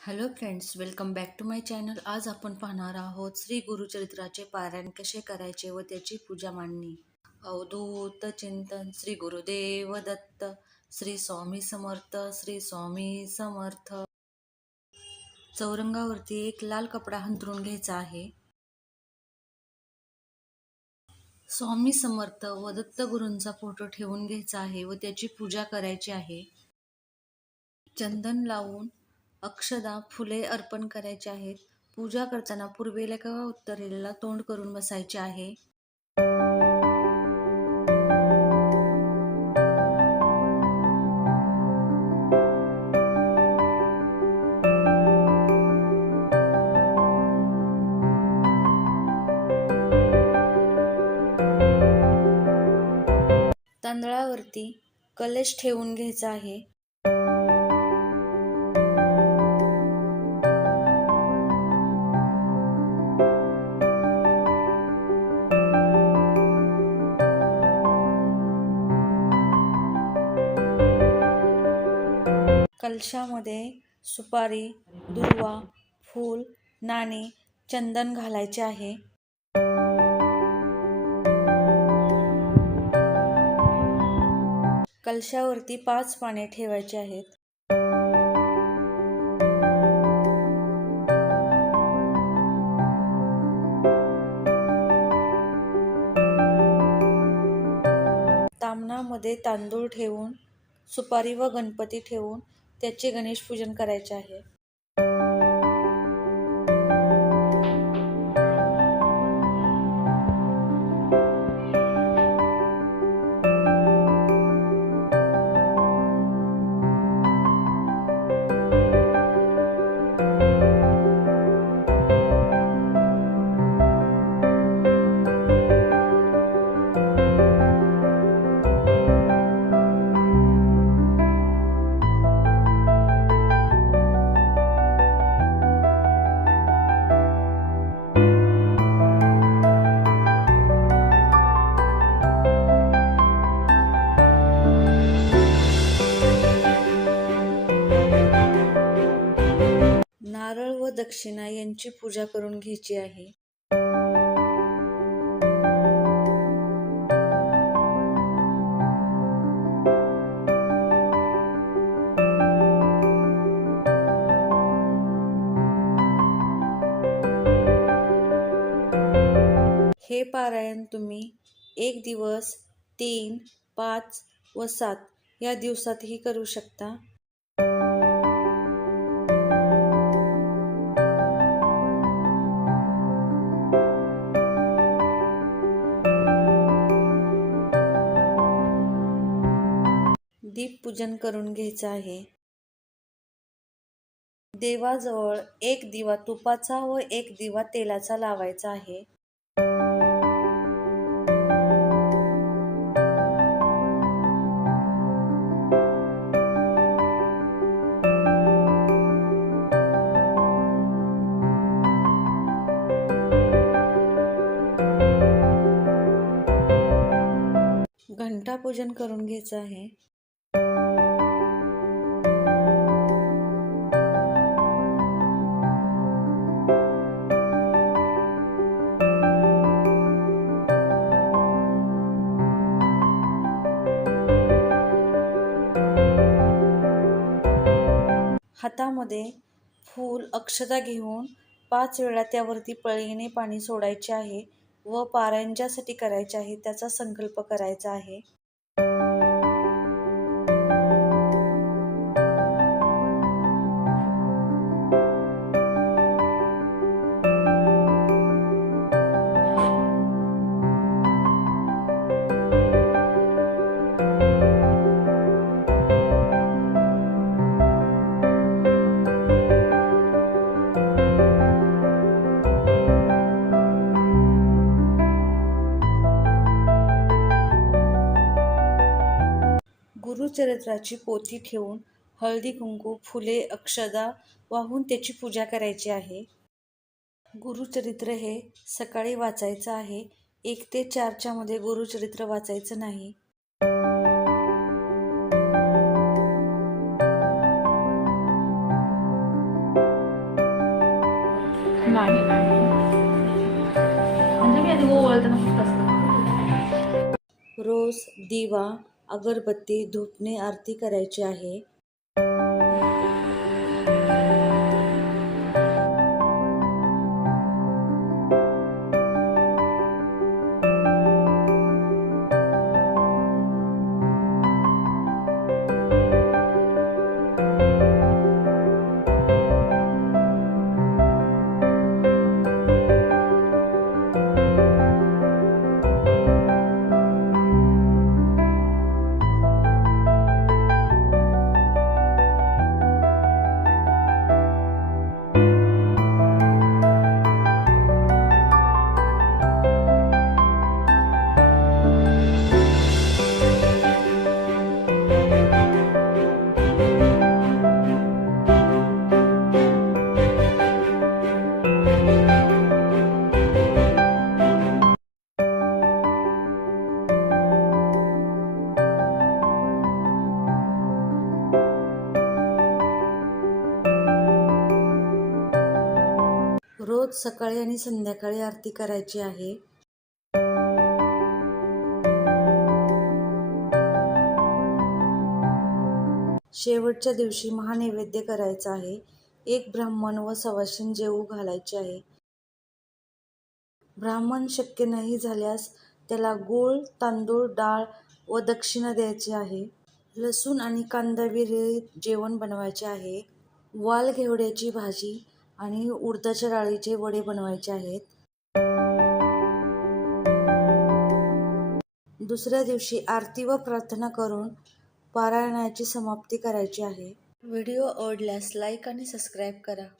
Hello friends, welcome back to my channel. आज आपण पाहणार आहोत श्री गुरुचरित्राचे पारायण कसे करायचे व त्याची पूजा मांडणी. अवधूत चिंतन. श्री गुरुदेव दत्त. श्री स्वामी समर्थ. श्री स्वामी समर्थ. चौरंगावरती एक लाल कपडा अंथरून घ्यायचा आहे. स्वामी समर्थ व दत्त गुरूंचा फोटो ठेवून घ्यायचा आहे व त्याची पूजा करायची आहे. चंदन लावून अक्षदा फुले अर्पण करायचे आहेत. पूजा करताना पूर्वेला किंवा उत्तरेला तोंड करून बसायचे आहे. तांदळावरती कलश ठेवून घ्यायचा आहे. कलशामध्ये सुपारी, दुर्वा, फूल, नाणे, चंदन घालायचे आहे. कलशावरती 5 पाने ठेवायची आहेत. तामणामध्ये तांदूळ ठेवून, सुपारी व गणपती ठेवून त्याचे गणेश पूजन करायचे आहे. नारळ व दक्षिणा यांची पूजा करून घ्यायची आहे. हे पारायण तुम्ही 1 दिवस, 3, 5 व 7 या दिवसातही करू शकता. दीपपूजन करून घ्यायचं आहे. देवाजवळ 1 दिवा तुपाचा व 1 दिवा तेलाचा लावायचा आहे. घंटा पूजन करून घ्यायचं आहे. हातामध्ये फूल अक्षता घेऊन 5 वेळा त्यावरती पळीने पाणी सोडायचे आहे व पारायण ज्यासाठी करायचे आहे त्याचा संकल्प करायचा आहे. गुरुचरित्राची पोथी ठेवून हळदी कुंकू, फुले, अक्षदा वाहून त्याची पूजा करायची आहे. गुरुचरित्र हे सकाळी वाचायचं आहे. 1 ते 4च्या मध्ये गुरुचरित्र वाचायचं नाही. नाही नाही म्हणजे मी आधी ओवाळताना फक्त असतं. रोज दिवा, अगरबत्ती, धूपने आरती करायची आहे. रोज सकाळी आणि संध्याकाळी आरती करायची आहे. शेवटच्या दिवशी महानैवेद्य करायचा आहे. एक ब्राह्मण व सवाशीण जेवू घालायचे आहे. ब्राह्मण शक्य नाही झाल्यास त्याला गूळ, तांदूळ, डाळ व दक्षिणा द्यायची आहे. लसूण आणि कांदा विरहित जेवण बनवायचे आहे. वाल घेवड्याची भाजी आणि उडदाच्या डाळीचे वडे बनवायचे आहेत. दुसऱ्या दिवशी आरती व प्रार्थना करून पारायणाची समाप्ती करायची आहे. व्हिडिओ आवडल्यास लाईक आणि सबस्क्राईब करा.